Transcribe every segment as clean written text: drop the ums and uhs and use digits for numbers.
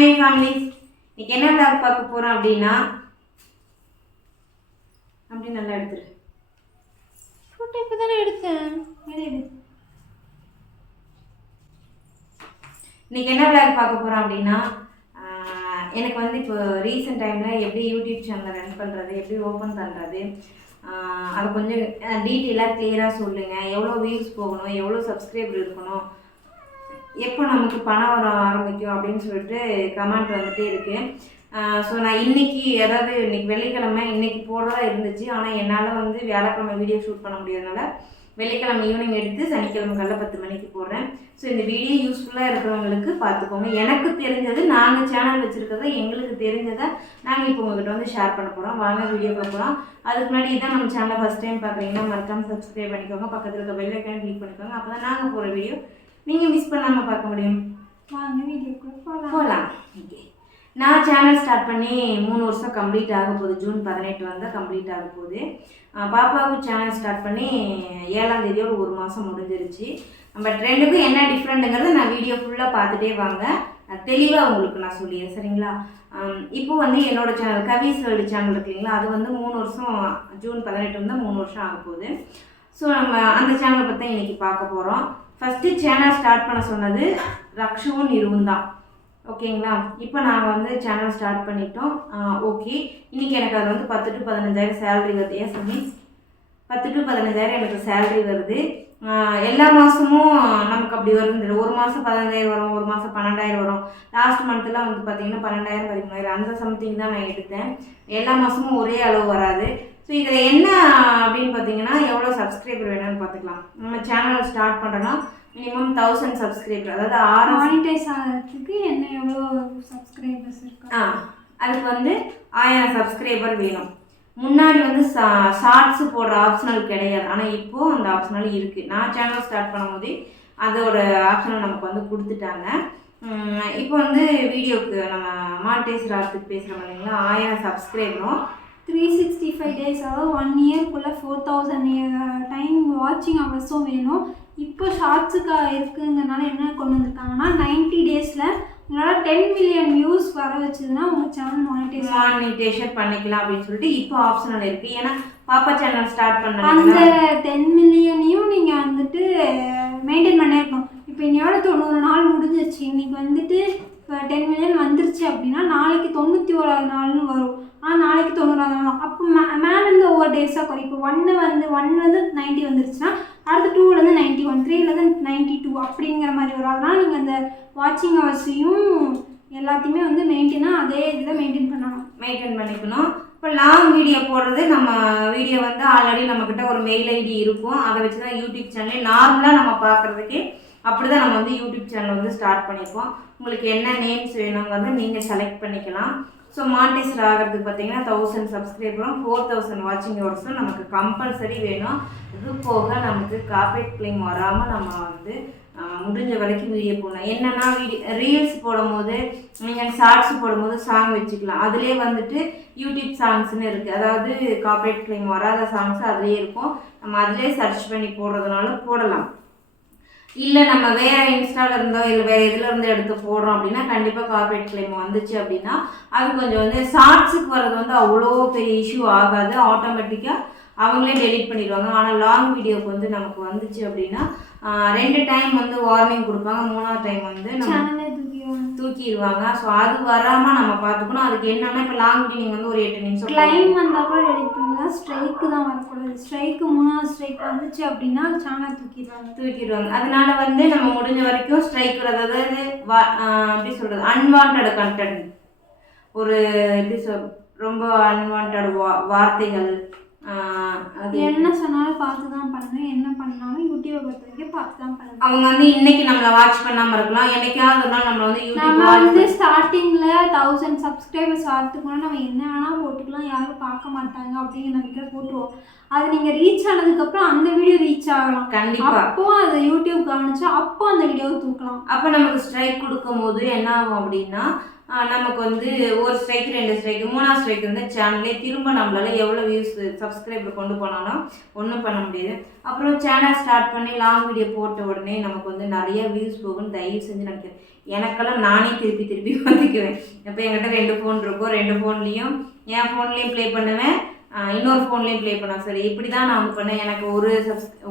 My families. இன்னைக்கு என்ன vlog பார்க்க போகிறோம் அப்படின்னா, அப்படி நல்லா எடுத்துரு ஃபோட்டோ இப்போ தானே எடுத்தேன். இன்னைக்கு என்ன விளாக் பார்க்க போகிறோம் அப்படின்னா, எனக்கு வந்து இப்போ ரீசெண்ட் டைமில் எப்படி யூடியூப் சேனலை ரன் பண்ணுறது, எப்படி ஓப்பன் பண்ணுறது, அதை கொஞ்சம் டீட்டெயிலாக கிளியராக சொல்லுங்கள். எவ்வளோ வியூஸ் போகணும், எவ்வளோ சப்ஸ்கிரைபர் இருக்கணும், எப்போ நமக்கு பணம் வர ஆரம்பிக்கும் அப்படின்னு சொல்லிட்டு கமெண்ட் வந்துகிட்டே இருக்குது. ஸோ நான் இன்றைக்கி, அதாவது இன்றைக்கி வெள்ளிக்கிழமை, இன்றைக்கி போடுறதா இருந்துச்சு. ஆனால் என்னால் வந்து வியாழக்கிழமை வீடியோ ஷூட் பண்ண முடியாதனால வெள்ளிக்கிழமை ஈவினிங் எடுத்து சனிக்கிழமை காலைல 10 மணிக்கு போடுறேன். ஸோ இந்த வீடியோ யூஸ்ஃபுல்லாக இருக்கிறவங்களுக்கு பார்த்துக்கோங்க. எனக்கு தெரிஞ்சது, நாங்கள் சேனல் வச்சுருக்கிறத, எங்களுக்கு தெரிஞ்சதை நாங்கள் இப்போ உங்கள்கிட்ட வந்து ஷேர் பண்ண போகிறோம். வாங்க வீடியோ பார்க்கலாம். அதுக்கு முன்னாடி இதான் நம்ம சேனலை ஃபஸ்ட் டைம் பார்க்குறீங்கன்னா மறக்காமல் சப்ஸ்கிரைப் பண்ணிக்கோங்க. பக்கத்தில் இருக்க பெல் ஐக்கான் கிளிக் பண்ணிக்கோங்க. அப்போ தான் நாங்கள் போகிற வீடியோ நீங்கள் மிஸ் பண்ணாமல் பார்க்க முடியும். வாங்க வீடியோக்குள்ள போகலாம். ஓகே, நான் சேனல் ஸ்டார்ட் பண்ணி 3 வருஷம் கம்ப்ளீட் ஆக போகுது. ஜூன் 18 வந்தால் கம்ப்ளீட் ஆக போகுது. பாப்பாவுக்கு சேனல் ஸ்டார்ட் பண்ணி 7ஆம் தேதியோடு 1 மாதம் முடிஞ்சிருச்சு. பட் ரெண்டுக்கும் என்ன டிஃப்ரெண்ட்டுங்கிறத நான் வீடியோ ஃபுல்லாக பார்த்துட்டே வாங்க, தெளிவாக உங்களுக்கு நான் சொல்லிடுறேன், சரிங்களா? இப்போ வந்து என்னோடய சேனல் கவிஸ் வேர்ல்டு சேனல் இருக்கு இல்லைங்களா, அது வந்து 3 வருஷம், ஜூன் 18 வந்தால் 3 வருஷம் ஆக போகுது. ஸோ நம்ம அந்த சேனலை பற்றி இன்றைக்கி பார்க்க போகிறோம். ஃபஸ்ட்டு சேனல் ஸ்டார்ட் பண்ண சொன்னது ரக்ஷுவும் நிருவும் தான், ஓகேங்களா? இப்போ நாங்கள் வந்து சேனல் ஸ்டார்ட் பண்ணிட்டோம். ஓகே, இன்றைக்கி எனக்கு அது வந்து 10 to 15,000 சேலரி வருது. ஏன் மீன்ஸ் 10 to 15,000 எனக்கு சேலரி வருது. எல்லா மாதமும் நமக்கு அப்படி வருது. ஒரு மாதம் 15,000 வரும், ஒரு மாதம் 12,000 வரும். லாஸ்ட் மந்த்லாம் வந்து பார்த்திங்கன்னா 12,000 13,000 அந்த சம்திங் தான் நான் எடுத்தேன். எல்லா மாதமும் ஒரே அளவு வராது. ஸோ இதில் என்ன அப்படின்னு பார்த்தீங்கன்னா, எவ்வளோ சப்ஸ்கிரைபர் வேணும்னு பார்த்துக்கலாம். நம்ம சேனல் ஸ்டார்ட் பண்ணுறோன்னா மினிமம் 1000 சப்ஸ்கிரைபர், அதாவது 6 மானிட்டைஸ் ஆகிறதுக்கு என்ன எவ்வளோ சப்ஸ்கிரைபர்ஸ் இருக்கா, அதுக்கு வந்து 1000 சப்ஸ்கிரைபர் வேணும். முன்னாடி வந்து ஷார்ட்ஸு போடுற ஆப்ஷனல் கிடையாது, ஆனால் இப்போது அந்த ஆப்ஷனல் இருக்குது. நான் சேனல் ஸ்டார்ட் பண்ணும்போது அதோட ஆப்ஷனல் நமக்கு வந்து கொடுத்துட்டாங்க. இப்போ வந்து வீடியோக்கு நம்ம மானிட்டைஸ் ஆகிறதுக்கு பேசுகிறோம் இல்லைங்களா, 1000 சப்ஸ்கிரைபரும் 365 டேஸ், அதாவது 1 இயர்க்குள்ளே 4000 டைம் வாட்சிங் ஹவர்ஸும் வேணும். இப்போ ஷார்ட்ஸுக்கு இருக்குங்கிறனால என்ன கொண்டு வந்திருக்காங்கன்னா, 90 டேஸில் உங்களால் 10 மில்லியன் வியூஸ் வர வச்சதுன்னா உங்கள் சேனல் மானிட்டேஷன் பண்ணிக்கலாம் அப்படின்னு சொல்லிட்டு இப்போ ஆப்ஷனல் இருக்குது. ஏன்னா பாப்பா சேனல் ஸ்டார்ட் பண்ண அந்த 10 மில்லியனையும் நீங்கள் வந்துட்டு மெயின்டைன் பண்ணே இருக்கணும். இப்போ இன்னையோட 90 நாள் முடிஞ்சிருச்சு. இன்றைக்கி வந்துட்டு இப்போ 10 மில்லியன் வந்துருச்சு அப்படின்னா நாளைக்கு 91வது நாள்னு வரும். ஆனால் நாளைக்கு 90வது நாள். அப்போ மேலேருந்து ஒவ்வொரு டேஸாக குறையும். இப்போ 1 90 வந்துருச்சுன்னா அடுத்து 2லேருந்து 91, 3லேருந்து 92 அப்படிங்கிற மாதிரி வரும். அதனால் நீங்கள் அந்த வாட்சிங் ஹவர்ஸையும் எல்லாத்தையுமே வந்து மெயின்டைனாக அதே இதில் மெயின்டைன் பண்ணிக்கணும். இப்போ லாங் வீடியோ போடுறது, நம்ம வீடியோ வந்து ஆல்ரெடி நம்மக்கிட்ட ஒரு மெயில் ஐடி இருக்கும். அதை வச்சு தான் யூடியூப் சேனலே நார்மலாக நம்ம பார்க்குறதுக்கு அப்படி தான் நம்ம வந்து யூடியூப் சேனல் வந்து ஸ்டார்ட் பண்ணியிருக்கோம். உங்களுக்கு என்ன நேம்ஸ் வேணுங்கிறத நீங்கள் செலக்ட் பண்ணிக்கலாம். ஸோ மானிட்டைஸ் ஆகிறதுக்கு பார்த்தீங்கன்னா 1000 சப்ஸ்கிரைபரும் 4000 வாட்சிங் ஹவர்ஸும் நமக்கு கம்பல்சரி வேணும். இது போக நமக்கு காப்பிரைட் கிளைம் வராமல் நம்ம வந்து முடிஞ்ச வரைக்கும் வீடியோ போடணும். என்னென்னா ரீல்ஸ் போடும்போது, நீங்கள் ஷார்ட்ஸ் போடும்போது சாங் வச்சுக்கலாம். அதுலேயே வந்துட்டு யூடியூப் சாங்ஸ்ன்னு இருக்குது, அதாவது காப்பிரைட் கிளைம் வராத சாங்ஸ் அதுலேயே இருக்கும். நம்ம அதிலே சர்ச் பண்ணி போடுறதுனால போடலாம். இல்லை நம்ம வேறு இன்ஸ்டாவில் இருந்தோ இல்லை வேறு இதில் இருந்து எடுத்து போடுறோம் அப்படின்னா கண்டிப்பாக கார்பரேட் கிளைம் வந்துச்சு அப்படின்னா அது கொஞ்சம் வந்து ஷார்ட்ஸுக்கு வர்றது வந்து அவ்வளோ பெரிய இஷ்யூ ஆகாது, ஆட்டோமேட்டிக்காக அவங்களே டெலிட் பண்ணிடுவாங்க. ஆனால் லாங் வீடியோவுக்கு வந்து நமக்கு வந்துச்சு அப்படின்னா 2 டைம் வந்து வார்னிங் கொடுப்பாங்க, 3ஆவது டைம் வந்து நம்ம தூக்கிடுவாங்க. ஸோ அது வராமல் நம்ம பார்த்துக்கணும். அதுக்கு என்னன்னா, இப்போ லாங் வீடியோ நீங்கள் வந்து ஒரு 8 நிமிஷம் கிளைம் வந்தால் கூட டெலிட் பண்ணலாம். ஸ்ட்ரைக்கு தான் வரக்கூடாது. ஸ்ட்ரைக்கு 3வது ஸ்ட்ரைக் வந்துச்சு அப்படின்னா சேனல் தூக்கிடுவாங்க. அதனால வந்து நம்ம முடிஞ்ச வரைக்கும் ஸ்ட்ரைக், அதாவது எப்படி சொல்கிறது, அன்வான்ட் கண்டென்ட், ஒரு எப்படி ரொம்ப அன்வான்ட் வார்த்தைகள், அது என்ன சொன்னாலும் பார்த்து தான் பண்ணணும். என்ன பண்ணாலும் யூடியூப்பை பொறுத்த வரைக்கும் பார்த்து தான் பண்ணணும். அவங்க வந்து இன்னைக்கு நம்மளை வாட்ச் பண்ணாமல் இருக்கலாம், என்னைக்காவது ஒரு நாள் நம்மளை வந்து நம்ம வந்து ஸ்டார்டிங்கில் 1000 சப்ஸ்கிரைபர்ஸ் வரத்துக்குன்னா நம்ம என்ன வேணால் போட்டுக்கலாம், யாரும் பார்க்க மாட்டாங்க அப்படிங்கிற நம்பிக்கை போட்டுருவோம். அது நீங்கள் ரீச் ஆனதுக்கப்புறம் அந்த வீடியோ ரீச் ஆகலாம். கண்டிப்பாக அப்போ அதை யூடியூப் கவனிச்சா அப்போ அந்த வீடியோவை தூக்கலாம். அப்போ நமக்கு ஸ்ட்ரைக் கொடுக்கும் போது என்ன ஆகும் அப்படின்னா, நமக்கு வந்து ஒரு ஸ்ட்ரைக் 2 ஸ்ட்ரைக் 3ஆவது ஸ்ட்ரைக் வந்து சேனல்லே திரும்ப நம்மளால எவ்வளோ வியூஸ் சப்ஸ்கிரைபர் கொண்டு போனாலும் ஒன்றும் பண்ண முடியாது. அப்புறம் சேனல் ஸ்டார்ட் பண்ணி லாங் வீடியோ போட்ட உடனே நமக்கு வந்து நிறைய வியூஸ் போகும்னு தயவு செஞ்சு நினைக்கிறேன். எனக்கெல்லாம் நானே திருப்பி வந்துக்குவேன். இப்போ என்கிட்ட 2 ஃபோன் இருக்கும், 2 ஃபோன்லேயும் என் ஃபோன்லேயும் ப்ளே பண்ணுவேன், இன்னொரு ஃபோன்லேயும் ப்ளே பண்ணுவேன். சரி இப்படி தான் நான் வந்து பண்ணேன். எனக்கு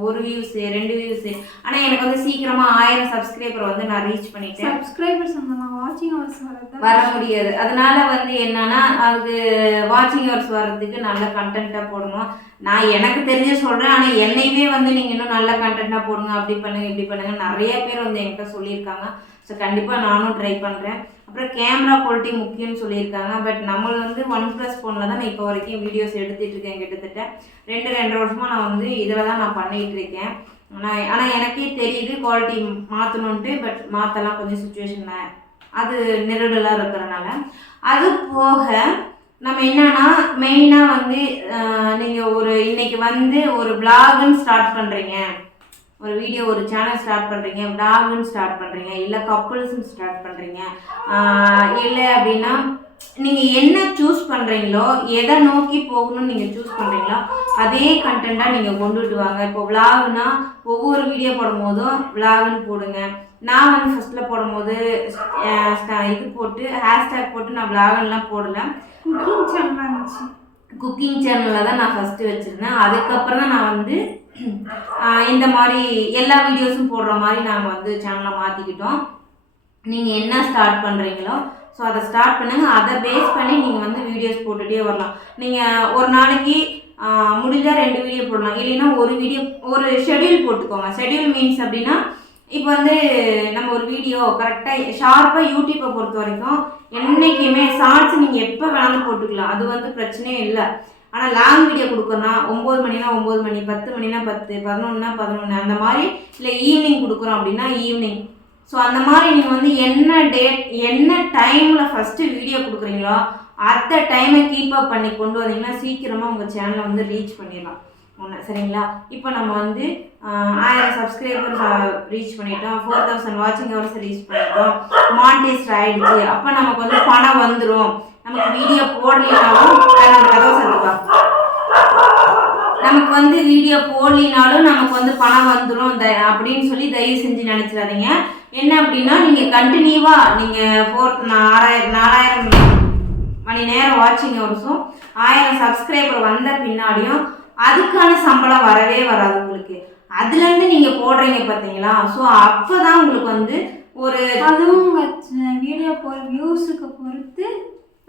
ஒரு வியூஸு 2 வியூஸு, ஆனால் எனக்கு வந்து சீக்கிரமாக 1000 சப்ஸ்கிரைபர் வந்து நான் ரீச் பண்ணிட்டேன். சப்ஸ்கிரைபர்ஸ் வாட்சிங் ஹவர்ஸ் வர முடியாது. அதனால வந்து என்னன்னா அதுக்கு வாட்சிங் ஹவர்ஸ் வர்றதுக்கு நல்ல கண்டென்ட்டாக போடணும். நான் எனக்கு தெரிஞ்ச சொல்கிறேன், ஆனால் என்னையுமே வந்து நீங்கள் இன்னும் நல்ல கண்டென்ட்டாக போடுங்க, அப்படி பண்ணுங்க இப்படி பண்ணுங்க நிறைய பேர் வந்து என்கிட்ட சொல்லியிருக்காங்க. ஸோ கண்டிப்பாக நானும் ட்ரை பண்ணுறேன். அப்புறம் கேமரா குவாலிட்டி முக்கியம்னு சொல்லியிருக்காங்க. பட் நம்மளை வந்து OnePlus ஃபோனில் தான் நான் இப்போ வரைக்கும் வீடியோஸ் எடுத்துகிட்டு இருக்கேன். கிட்டத்தட்ட 2.5 வருஷமாக நான் வந்து இதில் தான் நான் பண்ணிகிட்டு இருக்கேன். ஆனால் எனக்கே தெரியுது குவாலிட்டி மாற்றணுன்ட்டு. பட் மாற்றலாம் கொஞ்சம் சுச்சுவேஷனில் அது நெருடலாக இருக்கிறனால. அது போக நம்ம என்னன்னா மெயினாக வந்து நீங்கள் இன்னைக்கு வந்து ஒரு விளாகுன்னு ஸ்டார்ட் பண்ணுறீங்க, ஒரு வீடியோ ஒரு சேனல் ஸ்டார்ட் பண்ணுறீங்க, விளாகுன்னு ஸ்டார்ட் பண்ணுறீங்க, இல்லை கப்புள்ஸ்ன்னு ஸ்டார்ட் பண்ணுறீங்க, இல்லை அப்படின்னா நீங்கள் என்ன சூஸ் பண்ணுறீங்களோ, எதை நோக்கி போகணும்னு நீங்கள் சூஸ் பண்ணுறீங்களோ அதே கண்டென்ட்டாக நீங்கள் கொண்டுட்டு வாங்க. இப்போ விளாகுனா ஒவ்வொரு வீடியோ போடும் போதும் விளாகுன்னு போடுங்க. நான் வந்து ஃபஸ்ட்டில் போடும்போது இது போட்டு ஹேஷ்டேக் போட்டு நான் விளாகுன்னுலாம் போடலை, குக்கிங் சேனலாக இருந்துச்சு. குக்கிங் சேனலில் தான் நான் ஃபஸ்ட்டு வச்சுருந்தேன். அதுக்கப்புறம் தான் நான் வந்து இந்த மாதிரி எல்லா வீடியோஸும் போடுற மாதிரி நாங்கள் வந்து சேனலை மாற்றிக்கிட்டோம். நீங்கள் என்ன ஸ்டார்ட் பண்ணுறீங்களோ ஸோ அதை ஸ்டார்ட் பண்ணுங்கள். அதை பேஸ் பண்ணி நீங்கள் வந்து வீடியோஸ் போட்டுகிட்டே வரலாம். நீங்கள் ஒரு நாளைக்கு முடிஞ்சால் 2 வீடியோ போடலாம், இல்லைன்னா ஒரு வீடியோ ஒரு ஷெட்யூல் போட்டுக்கோங்க. ஷெட்யூல் மீன்ஸ் அப்படின்னா இப்போ வந்து நம்ம ஒரு வீடியோ கரெக்டாக ஷார்ப்பாக யூடியூப்பை பொறுத்த வரைக்கும் என்றைக்குமே ஷார்ட்ஸ் நீங்கள் எப்போ வேணாலும் போட்டுக்கலாம், அது வந்து பிரச்சனையே இல்லை. ஆனால் லாங் வீடியோ கொடுக்குறோன்னா 9 மணினா 9 மணி, 10 மணினா 10, 11னா 11 அந்த மாதிரி, இல்லை ஈவினிங் கொடுக்குறோம் அப்படின்னா ஈவினிங். ஸோ அந்த மாதிரி நீங்கள் வந்து என்ன டேட் என்ன டைமில் ஃபஸ்ட்டு வீடியோ கொடுக்குறீங்களோ அந்த டைமை கீப் அப் பண்ணி கொண்டு வந்தீங்கன்னா சீக்கிரமாக உங்கள் சேனலை வந்து ரீச் பண்ணிடலாம் ஒன்று. சரிங்களா? இப்போ நம்ம வந்து 1000 சப்ஸ்கிரைபர்ஸ் ரீச் பண்ணிட்டோம், 4000 வாட்சிங் ஹவர்ஸ் ரீச் பண்ணிட்டோம், மானிடைஸ் ஆகிடுச்சு. அப்போ நமக்கு வந்து பணம் வந்துடும். நமக்கு வீடியோ போடலினாலும் கதவை சத்துப்பா, நமக்கு வந்து வீடியோ போடலினாலும் நமக்கு வந்து பணம் வந்துடும் அப்படின்னு சொல்லி தயவு செஞ்சு நினச்சிடாதீங்க. என்ன அப்படின்னா நீங்கள் கண்டினியூவாக நீங்கள் 4000 மணி நேரம் வாட்சிங் ஹவர்ஸும் 1000 சப்ஸ்கிரைபர் வந்த பின்னாடியும் அதுக்கான சம்பளம் வரவே வராது உங்களுக்கு. அதுலேருந்து நீங்கள் போடுறீங்க பார்த்தீங்களா? ஸோ அப்போ தான் உங்களுக்கு வந்து ஒரு அதுவும் உங்கள் வீடியோ போகிற வியூஸுக்கு பொறுத்து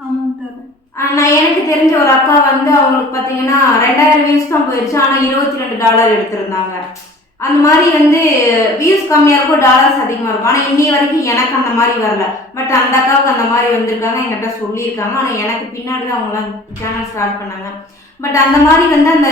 அமௌண்ட் வரும். நான் எனக்கு தெரிஞ்ச ஒரு அக்கா வந்து அவங்களுக்கு பார்த்தீங்கன்னா 2000 வியூஸ் தான் போயிடுச்சு, ஆனால் $22 எடுத்திருந்தாங்க. அந்த மாதிரி வந்து வியூஸ் கம்மியாக இருக்கும், டாலர்ஸ் அதிகமாக இருக்கும். ஆனால் இன்னி வரைக்கும் எனக்கு அந்த மாதிரி வரல. பட் அந்த அக்காவுக்கு அந்த மாதிரி வந்திருக்காங்க, என்கிட்ட சொல்லியிருக்காங்க. ஆனால் எனக்கு பின்னாடி தான் அவங்களாம் சேனல் ஸ்டார்ட் பண்ணாங்க. பட் அந்த மாதிரி வந்து அந்த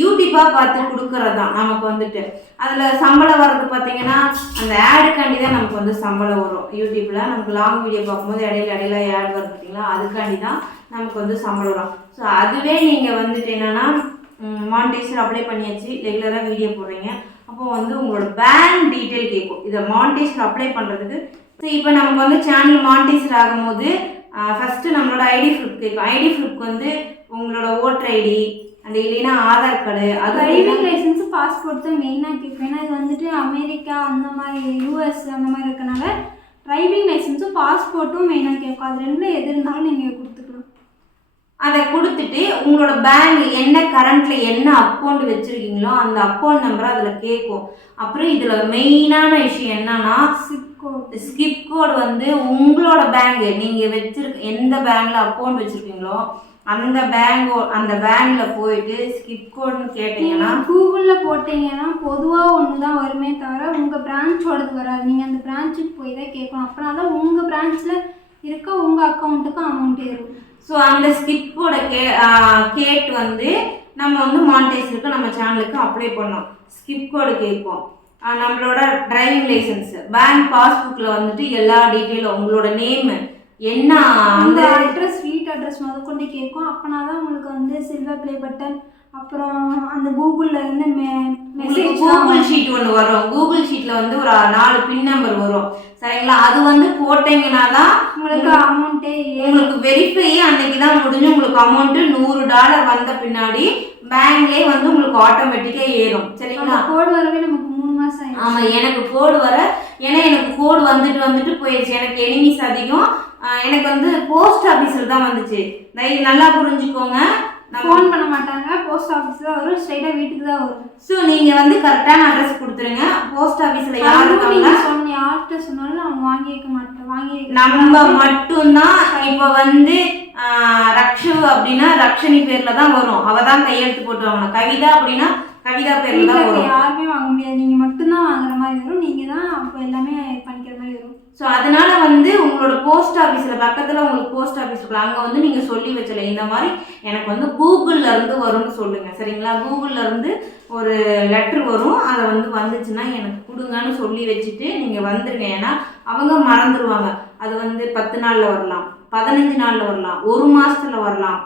யூடியூப்பாக பார்த்து கொடுக்கறது தான் நமக்கு வந்துட்டு அதில் சம்பளம் வர்றது பார்த்தீங்கன்னா அந்த ஆடுக்காண்டி தான் நமக்கு வந்து சம்பளம் வரும். யூடியூப்பில் நமக்கு லாங் வீடியோ பார்க்கும்போது இடையில ஆட் வருது பார்த்தீங்களா, அதுக்காண்டி தான் நமக்கு வந்து சம்பளம் வரும். ஸோ அதுவே நீங்கள் வந்துட்டு என்னென்னா மானிடைசர் அப்ளை பண்ணியாச்சு, ரெகுலராக வீடியோ போடுறீங்க, அப்போ வந்து உங்களோட பேங்க் டீட்டெயில் கேட்கும் இதை மானிடைசர் அப்ளை பண்ணுறதுக்கு. ஸோ இப்போ நமக்கு வந்து சேனல் மானிடைசர் ஆகும்போது ஃபஸ்ட்டு நம்மளோட ஐடி ப்ரூஃப் கேட்கும். ஐடி ப்ரூஃப் வந்து உங்களோட ஓட்டர் ஐடி அந்த இல்லைன்னா ஆதார் கார்டு, அது டிரைவிங் லைசன்ஸு பாஸ்போர்ட் தான் மெயினாக கேட்கும். ஏன்னா இது வந்துட்டு அமெரிக்கா அந்த மாதிரி US அந்த மாதிரி இருக்கனால டிரைவிங் லைசன்ஸும் பாஸ்போர்ட்டும் மெயினாக கேட்கும். அது ரெண்டில் எது இருந்தாலும் நீங்கள் கொடுத்துக்கலாம். அதை கொடுத்துட்டு உங்களோட பேங்க் என்ன கரண்ட்டில் என்ன அக்கௌண்ட் வச்சுருக்கீங்களோ அந்த அக்கௌண்ட் நம்பரை அதில் கேட்கும். அப்புறம் இதில் மெயினான விஷயம் என்னன்னா ஸ்கிப் கோடு வந்து உங்களோட பேங்க் நீங்கள் வச்சிருக்க எந்த பேங்க்கில் அக்கௌண்ட் வச்சுருக்கீங்களோ அந்த பேங்க்கில் போயிட்டு ஸ்கிப் கோடுன்னு கேட்டிங்கன்னா கூகுளில் போட்டிங்கன்னா பொதுவாக ஒன்று தான் வருமே தவிர உங்கள் பிரான்ச்சோடது வராது. நீங்கள் அந்த பிரான்ச்சுக்கு போய் தான் கேட்கணும். அப்படின்னா தான் உங்கள் பிரான்ச்சில் இருக்க உங்கள் அக்கௌண்ட்டுக்கு அமௌண்ட் ஏறும். ஸோ அந்த ஸ்கிப் கோடை கேட்டு வந்து நம்ம வந்து மானிடைசருக்கு நம்ம சேனலுக்கு அப்ளை பண்ணோம். ஸ்கிப் கோடு கேட்போம். நம்மளோட டிரைவிங் லைசன்ஸு, பேங்க் பாஸ்புக்கில் வந்துட்டு எல்லா டீட்டெயிலும் உங்களோட நேமு என்ன, அந்த அட்ரஸ் வீட் அட்ரஸ் முதற்கொண்டு கேட்கும். அப்போனா தான் உங்களுக்கு வந்து சில்வர் ப்ளே பட்டன் அப்புறம் அந்த கூகுளில் இருந்து மெசேஜ் கூகுள் ஷீட் ஒன்று வரும். கூகுள் ஷீட்டில் வந்து ஒரு 4 பின் நம்பர் வரும் சரிங்களா. அது வந்து போட்டீங்கன்னா தான் உங்களுக்கு அமௌண்ட்டே உங்களுக்கு வெரிஃபை அன்னைக்கு தான் முடிஞ்சு உங்களுக்கு அமௌண்ட்டு $100 வந்த பின்னாடி பேங்க்லேயே வந்து உங்களுக்கு ஆட்டோமேட்டிக்காக ஏறும் சரிங்களா. கோடு வரவே நமக்கு 3 மாதம் ஆயிடும். ஆமாம், எனக்கு கோடு வர, ஏன்னா எனக்கு கோடு வந்துட்டு போயிடுச்சு. எனக்கு எனிமீஸ் அதிகம். எனக்கு வந்து போஸ்ட் ஆஃபீஸில் தான் வந்துச்சு. நல்லா புரிஞ்சுக்கோங்க. ஃபோன் பண்ண மாட்டாங்க, போஸ்ட் ஆஃபீஸ் தான் வரும், ஸ்ட்ரைட்டாக வீட்டுக்கு தான் வரும். ஸோ நீங்கள் வந்து கரெக்டான அட்ரஸ் கொடுத்துருங்க. போஸ்ட் ஆஃபீஸில் யார் இருக்காங்க யார்கிட்ட சொன்னாலும் அவங்க வாங்கி வைக்க மாட்டேன். நம்ம மட்டும்தான். இப்போ வந்து ரக்ஷு அப்படின்னா ரக்ஷனி பேரில் தான் வரும். அவள் தான் கையெழுத்து போட்டு வாங்கணும். கவிதா அப்படின்னா கவிதா பேரில் தான் வரும். யாருமே வாங்க முடியாது, நீங்கள் மட்டும்தான் வாங்குற மாதிரி வரும். நீங்கள் தான் அப்போ எல்லாமே பண்ணிக்கிற மாதிரி வரும். ஸோ அதனால வந்து உங்களோட போஸ்ட் ஆஃபீஸில் பக்கத்தில் உங்களுக்கு போஸ்ட் ஆஃபீஸ் இருக்கலாம், அங்கே வந்து நீங்கள் சொல்லி வச்சல இந்த மாதிரி எனக்கு வந்து கூகுளில் இருந்து வரும்னு சொல்லுங்கள் சரிங்களா. கூகுளில் இருந்து ஒரு லெட்ரு வரும், அதை வந்து வந்துச்சுன்னா எனக்கு கொடுங்கன்னு சொல்லி வச்சுட்டு நீங்கள் வந்துடுங்க. ஏன்னா அவங்க மறந்துடுவாங்க. அது வந்து 10 நாளில் வரலாம், 15 நாளில் வரலாம், 1 மாதத்துல வரலாம்,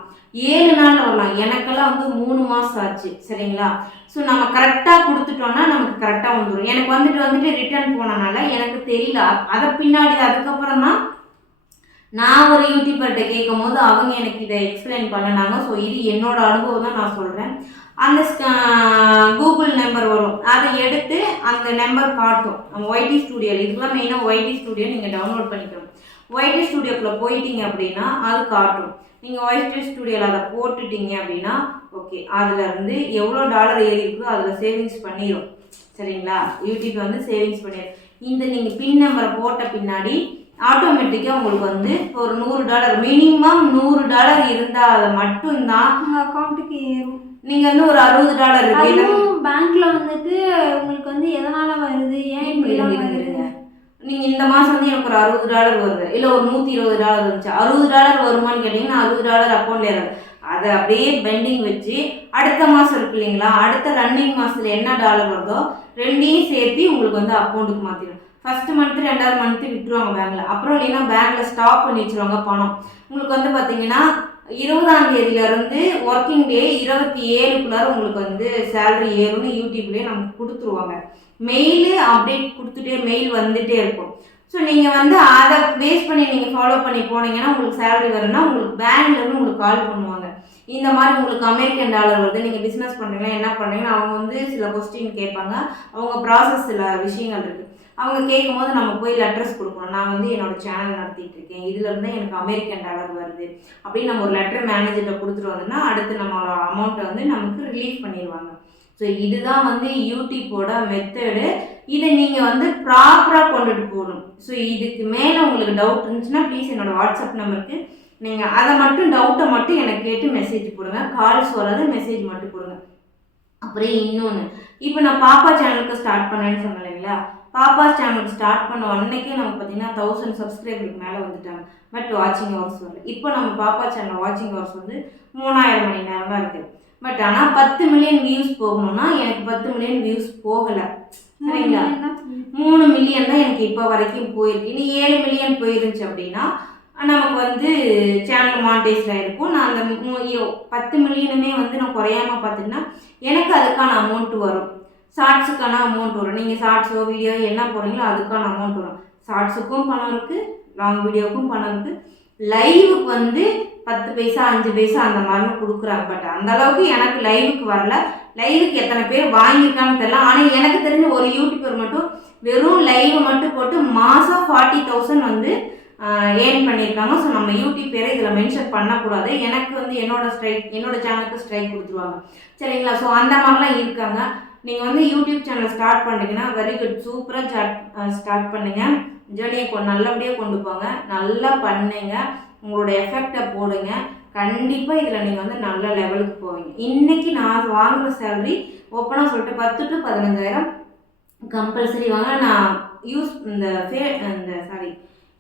7 நாளில் வரலாம். எனக்கெல்லாம் வந்து 3 மாதம் ஆச்சு சரிங்களா. ஸோ நம்ம கரெக்டாக கொடுத்துட்டோம்னா நமக்கு கரெக்டாக வந்துடும். எனக்கு வந்துட்டு ரிட்டர்ன் போனனால எனக்கு தெரியல. அதை பின்னாடி அதுக்கப்புறம் தான் நான் ஒரு யூடியூபர்கிட்ட கேட்கும் போது அவங்க எனக்கு இதை எக்ஸ்பிளைன் பண்ணினாங்க. ஸோ இது என்னோட அனுபவம் தான் நான் சொல்கிறேன். அந்த கூகுள் நம்பர் வரும், அதை எடுத்து அந்த நம்பர் காட்டும். நம்ம ஒய்டி ஸ்டூடியோ, இதுக்கெல்லாம் மெயினாக ஒய்டி ஸ்டூடியோ நீங்கள் டவுன்லோட் பண்ணிக்கணும். ஒய்டி ஸ்டூடியோக்குள்ளே போயிட்டீங்க அப்படின்னா அது காட்டும். நீங்கள் ஒய்டி ஸ்டூடியோவில் அதை போட்டுட்டீங்க அப்படின்னா ஓகே, அதில் இருந்து எவ்வளோ டாலர் ஏறி இருக்குதோ அதில் சேவிங்ஸ் பண்ணிடும் சரிங்களா. யூடியூப் வந்து சேவிங்ஸ் பண்ணிடும். இந்த நீங்கள் பின் நம்பரை போட்ட பின்னாடி ஆட்டோமேட்டிக்காக உங்களுக்கு வந்து ஒரு $100 மினிமம் $100 இருந்தால் அதை மட்டும்தான் உங்கள் அக்கௌண்ட்டுக்கு ஏறும். நீங்கள் வந்து ஒரு $60 இருக்கு. பேங்க்கில் வந்துட்டு உங்களுக்கு வந்து எதனால் வருது, ஏன் இப்படிலாம் வருது. நீங்கள் இந்த மாதம் வந்து எனக்கு ஒரு $60 வருது, இல்லை ஒரு $120 இருந்துச்சு. $60 வருமானு கேட்டிங்கன்னா $60 அக்கௌண்ட்டில் ஏறாது. அதை அப்படியே பெண்டிங் வச்சு அடுத்த மாதம் இருக்கு இல்லைங்களா, அடுத்த ரன்னிங் மாதத்தில் என்ன டாலர் வருதோ ரெண்டையும் சேர்த்து உங்களுக்கு வந்து அக்கௌண்ட்டுக்கு மாற்றிடும். ஃபஸ்ட்டு மந்த்து 2வது மந்த்து விட்டுருவாங்க பேங்க்கில். அப்புறம் இல்லைன்னா பேங்க்கில் ஸ்டாப் பண்ணி வச்சுருவாங்க பணம். உங்களுக்கு வந்து பார்த்தீங்கன்னா 20ஆம் தேதியிலேருந்து ஒர்க்கிங் டே 27க்குள்ளார உங்களுக்கு வந்து சேலரி ஏறும்னு யூடியூப்லேயே நமக்கு கொடுத்துருவாங்க. மெயிலு அப்டேட் கொடுத்துட்டே மெயில் வந்துகிட்டே இருக்கும். ஸோ நீங்கள் வந்து அதை பேஸ் பண்ணி நீங்கள் ஃபாலோ பண்ணி போனீங்கன்னா உங்களுக்கு சேலரி வரும்னா உங்களுக்கு பேங்க்லேருந்து உங்களுக்கு கால் பண்ணுவாங்க. இந்த மாதிரி உங்களுக்கு அமெரிக்கன் டாலர் வருது, நீங்கள் பிஸ்னஸ் பண்ணுறீங்களா, என்ன பண்ணுறீங்கன்னா அவங்க வந்து சில கொஸ்டின் கேட்பாங்க. அவங்க ப்ராசஸ் சில விஷயங்கள் இருக்குது. அவங்க கேட்கும் போது நம்ம போய் லெட்டர்ஸ் கொடுக்கணும். நான் வந்து என்னோடய சேனல் நடத்திட்டு இருக்கேன், இதிலேருந்து எனக்கு அமெரிக்கன் டாலர் வருது அப்படின்னு நம்ம ஒரு லெட்டர் மேனேஜர்கிட்ட கொடுத்துட்டு வந்தோம்னா அடுத்து நம்மளோட அமௌண்ட்டை வந்து நமக்கு ரிலீஃப் பண்ணிடுவாங்க. ஸோ இதுதான் வந்து யூடியூப்போட மெத்தடு. இதை நீங்கள் வந்து ப்ராப்பராக கொண்டுட்டு போகணும். ஸோ இதுக்கு மேலே உங்களுக்கு டவுட் இருந்துச்சுன்னா ப்ளீஸ் என்னோடய வாட்ஸ்அப் நம்பருக்கு நீங்கள் அதை மட்டும் டவுட்டை மட்டும் எனக்கு கேட்டு மெசேஜ் போடுங்க. கால்ஸ் வராது, மெசேஜ் மட்டும் போடுங்க. அப்புறம் இன்னொன்று, இப்போ நான் பாப்பா சேனலுக்கு ஸ்டார்ட் பண்ணேன்னு சொன்னேன் இல்லைங்களா. பாப்பா சேனலுக்கு ஸ்டார்ட் பண்ண அன்னைக்கே நமக்கு பார்த்தீங்கன்னா 1000 சப்ஸ்கிரைபருக்கு மேலே வந்துட்டாங்க. பட் வாட்சிங் ஹவர்ஸ் வரல. இப்போ நம்ம பாப்பா சேனல் வாட்சிங் ஹவர்ஸ் வந்து 3000 மணி நேரம் தான் இருக்குது. பட் ஆனால் 10 மில்லியன் வியூஸ் போகணும்னா எனக்கு 10 மில்லியன் வியூஸ் போகலை சரிங்களா. 3 மில்லியன் தான் எனக்கு இப்போ வரைக்கும் போயிருக்கு. இனி 7 மில்லியன் போயிருந்துச்சு அப்படின்னா நமக்கு வந்து சேனல் மானிட்டைஸ்ட் ஆகிருக்கும். நான் அந்த 10 மில்லியனுமே வந்து நான் குறையாமல் பார்த்திங்கன்னா எனக்கு அதுக்கான அமௌண்ட்டு வரும். ஷார்ட்ஸுக்கான அமௌண்ட் வரும். நீங்கள் ஷார்ட்ஸோ வீடியோ என்ன போடுறீங்களோ அதுக்கான அமௌண்ட் வரும். ஷார்ட்ஸுக்கும் பணம் இருக்குது, லாங் வீடியோவுக்கும் பணம் இருக்குது. லைவுக்கு வந்து 10 பைசா 5 பைசா அந்த மாதிரின்னு கொடுக்குறாங்க. பட் அந்த அளவுக்கு எனக்கு லைவுக்கு வரல. லைவுக்கு எத்தனை பேர் வாங்கியிருக்கான்னு தெரியல. ஆனால் எனக்கு தெரிஞ்ச ஒரு யூடியூபர் மட்டும் வெறும் லைவை மட்டும் போட்டு மாதம் 40,000 வந்து ஏர்ன் பண்ணியிருக்காங்க. ஸோ நம்ம யூடியூப் பேரை இதில் மென்ஷன் பண்ணக்கூடாது. எனக்கு வந்து என்னோட சேனலுக்கு ஸ்ட்ரைக் கொடுத்துருவாங்க சரிங்களா. ஸோ அந்த மாதிரிலாம் இருக்காங்க. நீங்கள் வந்து யூடியூப் சேனல் ஸ்டார்ட் பண்ணுறீங்கன்னா வெரி குட், சூப்பராக ஸ்டார்ட் பண்ணுங்கள். ஜேர்னியை நல்லபடியாக கொண்டு போங்க, நல்லா பண்ணுங்க, உங்களோட எஃபெக்டை போடுங்க. கண்டிப்பாக இதில் நீங்கள் வந்து நல்ல லெவலுக்கு போவீங்க. இன்றைக்கி நான் வாங்குகிற சேலரி ஓப்பனாக சொல்லிட்டு 10 to 15,000 கம்பல்சரி வாங்க. நான்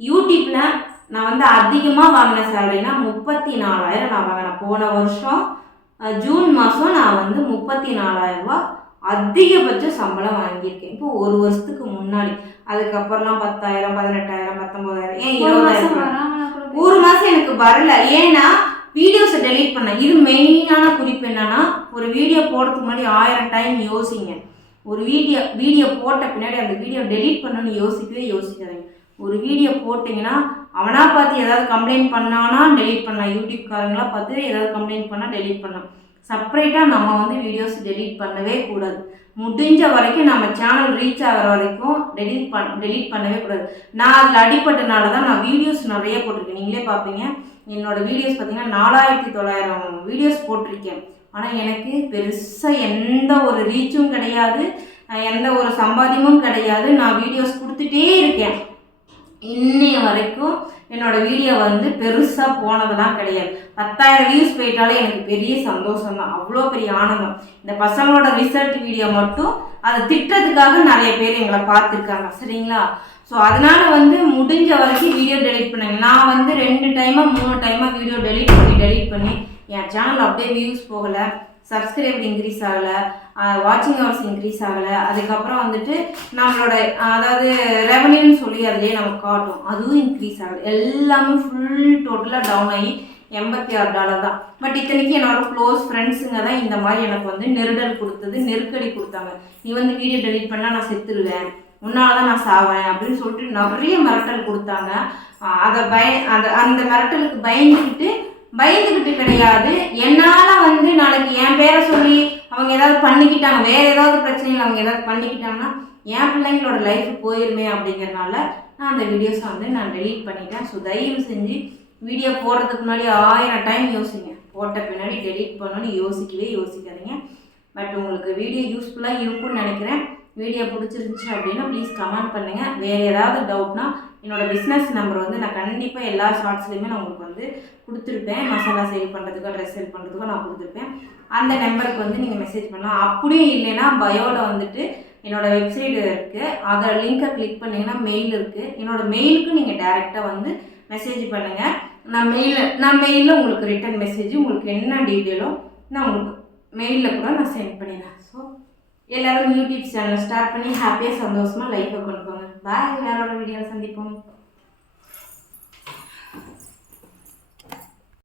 யூடியூப்பில் நான் வந்து அதிகமாக வாங்கின சேலரினா 34,000 நான் வாங்கினேன். போன வருஷம் ஜூன் மாதம் நான் வந்து 34,000 ரூபா அதிகபட்ச சம்பளம் வாங்கியிருக்கேன். இப்போ ஒரு வருஷத்துக்கு முன்னாடி. அதுக்கப்புறம்லாம் 10,000 18,000 19,000 ஏன் 20,000 ஒரு மாதம் எனக்கு வரல. ஏன்னா வீடியோஸை டெலீட் பண்ண. இது மெயினான குறிப்பு என்னன்னா, ஒரு வீடியோ போடுறதுக்கு முன்னாடி 1000 டைம் யோசிங்க. ஒரு வீடியோ போட்ட பின்னாடி அந்த வீடியோ டெலீட் பண்ணணும்னு யோசிக்காதீங்க. ஒரு வீடியோ போட்டிங்கன்னா அவனா பார்த்து ஏதாவது கம்ப்ளைண்ட் பண்ணானா டெலீட் பண்ணலாம். யூடியூப்காரங்களாம் பார்த்து ஏதாவது கம்ப்ளைண்ட் பண்ணால் டெலீட் பண்ணலாம். செப்பரேட்டாக நம்ம வந்து வீடியோஸ் டெலீட் பண்ணவே கூடாது. முடிஞ்ச வரைக்கும் நம்ம சேனல் ரீச் ஆகிற வரைக்கும் டெலீட் பண்ணவே கூடாது. நான் அதில் அடிப்பட்டனால தான் நான் வீடியோஸ் நிறைய போட்டிருக்கேன். நீங்களே பார்ப்பீங்க, என்னோட வீடியோஸ் பார்த்தீங்கன்னா 4900 வீடியோஸ் போட்டிருக்கேன். ஆனால் எனக்கு பெருசாக எந்த ஒரு ரீச்சும் கிடையாது, எந்த ஒரு சம்பாத்தியமும் கிடையாது. நான் வீடியோஸ் கொடுத்துட்டே இருக்கேன். இன்னைய வரைக்கும் என்னோட வீடியோ வந்து பெருசாக போனதெல்லாம் கிடையாது. 10,000 வியூஸ் போயிட்டாலே எனக்கு பெரிய சந்தோஷம் தான், அவ்வளோ பெரிய ஆனந்தம். இந்த பசங்களோட ரிசல்ட் வீடியோ மட்டும் அதை திட்டத்துக்காக நிறைய பேர் எங்களை பார்த்துருக்காங்க, சரிங்களா? ஸோ அதனால வந்து முடிஞ்ச வரைக்கும் வீடியோ டெலீட் பண்ணுங்க. நான் வந்து 2 டைமா 3 டைமா வீடியோ டெலீட் பண்ணி என் சேனல் அப்படியே வியூஸ் போகலை, சப்ஸ்கிரைபர் இன்க்ரீஸ் ஆகலை, வாட்சிங் ஹவர்ஸ் இன்க்ரீஸ் ஆகலை. அதுக்கப்புறம் வந்துட்டு நம்மளோட அதாவது ரெவன்யூன்னு சொல்லி அதிலே நமக்கு காட்டும், அதுவும் இன்க்ரீஸ் ஆகலை. எல்லாமே ஃபுல் டோட்டலாக டவுன் ஆகி $86 தான். பட் இத்தனைக்கு என்னோட க்ளோஸ் ஃப்ரெண்ட்ஸுங்க தான் இந்த மாதிரி எனக்கு வந்து நெருக்கடி கொடுத்தாங்க. நீ வந்து வீடியோ டெலீட் பண்ணால் நான் செத்துருவேன், உன்னால தான் நான் சாவேன் அப்படின்னு சொல்லிட்டு நிறைய மிரட்டல் கொடுத்தாங்க. அந்த மிரட்டலுக்கு பயந்துக்கிட்டு கிடையாது, என்னால் வந்து நாளைக்கு என் பேரை சொல்லி அவங்க ஏதாவது பண்ணிக்கிட்டாங்க, வேறு ஏதாவது பிரச்சனைகள் அவங்க ஏதாவது பண்ணிக்கிட்டாங்கன்னா என் பிள்ளைங்களோட லைஃப் போயிருமே அப்படிங்கிறனால நான் அந்த வீடியோஸை வந்து நான் டெலீட் பண்ணிட்டேன். ஸோ தயவு செஞ்சு வீடியோ போடுறதுக்கு முன்னாடி 1000 டைம் யோசிங்க. போட்ட பின்னாடி டெலீட் பண்ணணும்னு யோசிக்காதீங்க. பட் உங்களுக்கு வீடியோ யூஸ்ஃபுல்லாக இருக்கும்னு நினைக்கிறேன். வீடியோ பிடிச்சிருந்துச்சு அப்படின்னா ப்ளீஸ் கமெண்ட் பண்ணுங்கள். வேறு ஏதாவது டவுட்னா என்னோடய பிஸ்னஸ் நம்பர் வந்து நான் கண்டிப்பாக எல்லா ஷார்ட்ஸ்லையுமே நான் உங்களுக்கு வந்து கொடுத்துருப்பேன். மசாலா சேல் பண்ணுறதுக்கோ ட்ரெஸ் சேல் பண்ணுறதுக்கோ நான் கொடுத்துருப்பேன். அந்த நம்பருக்கு வந்து நீங்கள் மெசேஜ் பண்ணலாம். அப்படியும் இல்லைன்னா பயோவில் வந்துட்டு என்னோடய வெப்சைட் இருக்குது, அதை லிங்கை கிளிக் பண்ணிங்கன்னா மெயில் இருக்குது. என்னோடய மெயிலுக்கு நீங்கள் டைரெக்டாக வந்து மெசேஜ் பண்ணுங்கள். நான் மெயிலில் உங்களுக்கு ரிட்டன் மெசேஜ் உங்களுக்கு என்ன டீட்டெயிலோ நான் உங்களுக்கு மெயிலில் கூட நான் சென்ட் பண்ணிடுறேன். ஸோ எல்லாரும் யூடியூப் சேனலை ஸ்டார்ட் பண்ணி ஹாப்பியாக சந்தோஷமாக லைஃப்பை கொண்டு போங்க. பாய், வேற ஒரு வீடியோவில் சந்திப்போம்.